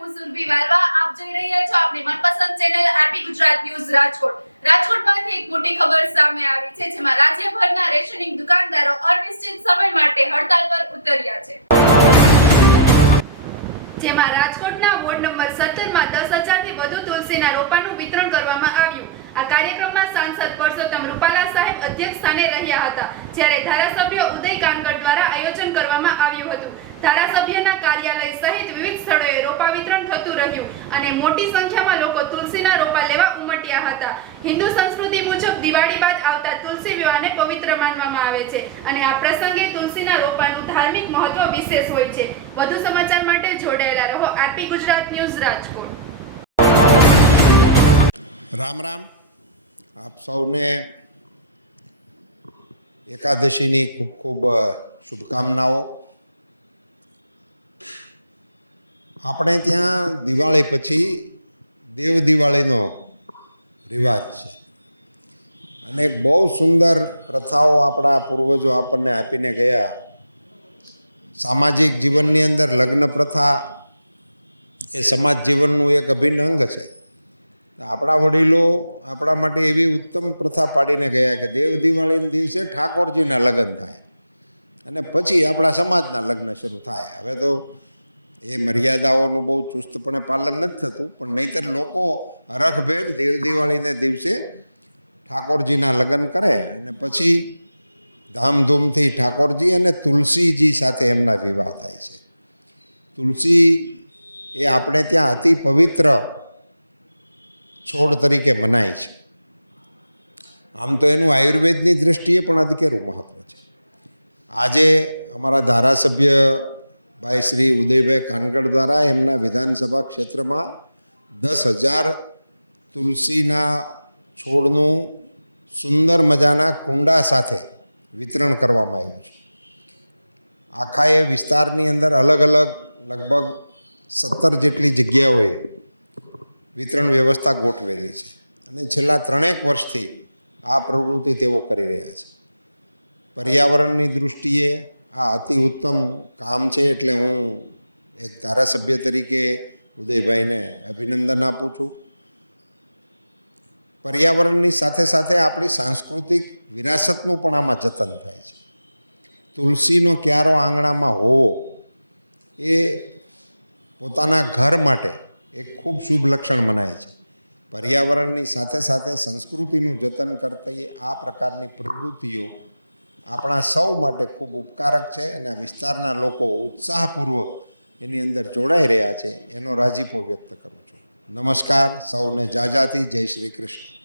હું વાલવા, આપ જોઈ રહ્યા છો આપની મનપસંદ channel RP Gujarat news Rajkot. રાજકોટમાંથી એક મોટી ખબર સામે આવી છે, જેમાં રાજ્યભરના રેશનિંગ દુકાનદારો અનિશ્ચિત સમય માટે હડતાલ પર ઉતર્યા છે. અને મોટી સંખ્યામાં લોકો તુલસીના રોપા લેવા ઉમટ્યા હતા. હિન્દુ સંસ્કૃતિ મુજબ દિવાળી બાદ આવતા તુલસી વિવાહને પવિત્ર માનવામાં આવે છે અને આ પ્રસંગે તુલસીના રોપાનું ધાર્મિક મહત્વ વિશેષ હોય છે. વધુ સમાચાર માટે જોડાયેલા રહો આરપી ગુજરાત ન્યૂઝ રાજકોટ. રામ રામ. આપ સૌને એકાદશીની ખૂબ ખૂબ શુભકામનાઓ. આપણે ત્યાં દિવાળી પછી દેવ દિવાળીનો રિવાજ છે. અને બહુ સુંદર પ્રથાઓ આપણા પૂર્વજો આપણને આપીને ગયા. સામાજિક જીવનની અંદર લગ્ન પ્રથા એ સમાજ જીવનનું એક અભિન્ન અંગ છે. આપણા વડીલો આપણા માટે એવી ઉત્તમ પ્રથા પાડીને ગયા કે દેવ દિવાળીના દિવસે ઠાકોરજીના લગ્ન થાય. અને પછી આપણા સમાજના લગ્ન શરૂ થાય. હવે તો એ મર્યાદાઓનું બહુ ચુસ્તપણે પાલન નથી થતું, પણ નહીંતર લોકો હરખભેર દેવ દિવાળીને દિવસે ઠાકોરજીના લગ્ન કરે અને પછી ધામધૂમથી ઠાકોરજી અને તુલસીજી સાથે એમના વિવાહ થાય છે. તુલસી એ આપણે ત્યાં અતિ પવિત્ર છોડ તરીકે મનાય છે. આમ તો એનું આયુર્વેદની દૃષ્ટિએ પણ અધકેરું મહત્ત્વ છે. આજે અમારા ધારાસભ્ય ભાઈ શ્રી ઉદયભાઈ કાનગડ દ્વારા એમના વિધાનસભા ક્ષેત્રમાં દસ હજાર તુલસીના છોડનું સુંદર મજાના કુંડા સાથે વિતરણ કરવામાં આવ્યું છે. આખા એ વિસ્તારની અંદર અલગ અલગ લગભગ સત્તર જેટલી જગ્યાઓએ વિતરણ વ્યવસ્થા ગોઠવેલી છે. અને છેલ્લા ત્રણેક વર્ષથી આ પ્રવૃત્તિ તેઓ કરી રહ્યા છે. પર્યાવરણની દૃષ્ટિએ આ અતિ ઉત્તમ કામ છે એટલે હું એક ધારાસભ્ય તરીકે ઉદયભાઈને અભિનંદન આપું છું. પર્યાવરણની સાથે સાથે આપણી સાંસ્કૃતિક વિરાસતનું પણ આમાં જતન થાય છે. તુલસીનો ક્યારો આંગણામાં હોવો એ પોતાના ઘર માટે એક ખૂબ શુભ લક્ષણ મનાય છે. પર્યાવરણની સાથે સાથે સંસ્કૃતિનું જતન કરતી આ પ્રકારની પ્રવૃત્તિઓ આપણા સૌ માટે ખૂબ ઉપકારક છે અને આ વિસ્તારના લોકો ઉત્સાહપૂર્વક એની અંદર જોડાઈ રહ્યા છે. એનો રાજીપો વ્યક્ત કરું છું. નમસ્કાર, સૌને જાજાથી જય શ્રી કૃષ્ણ.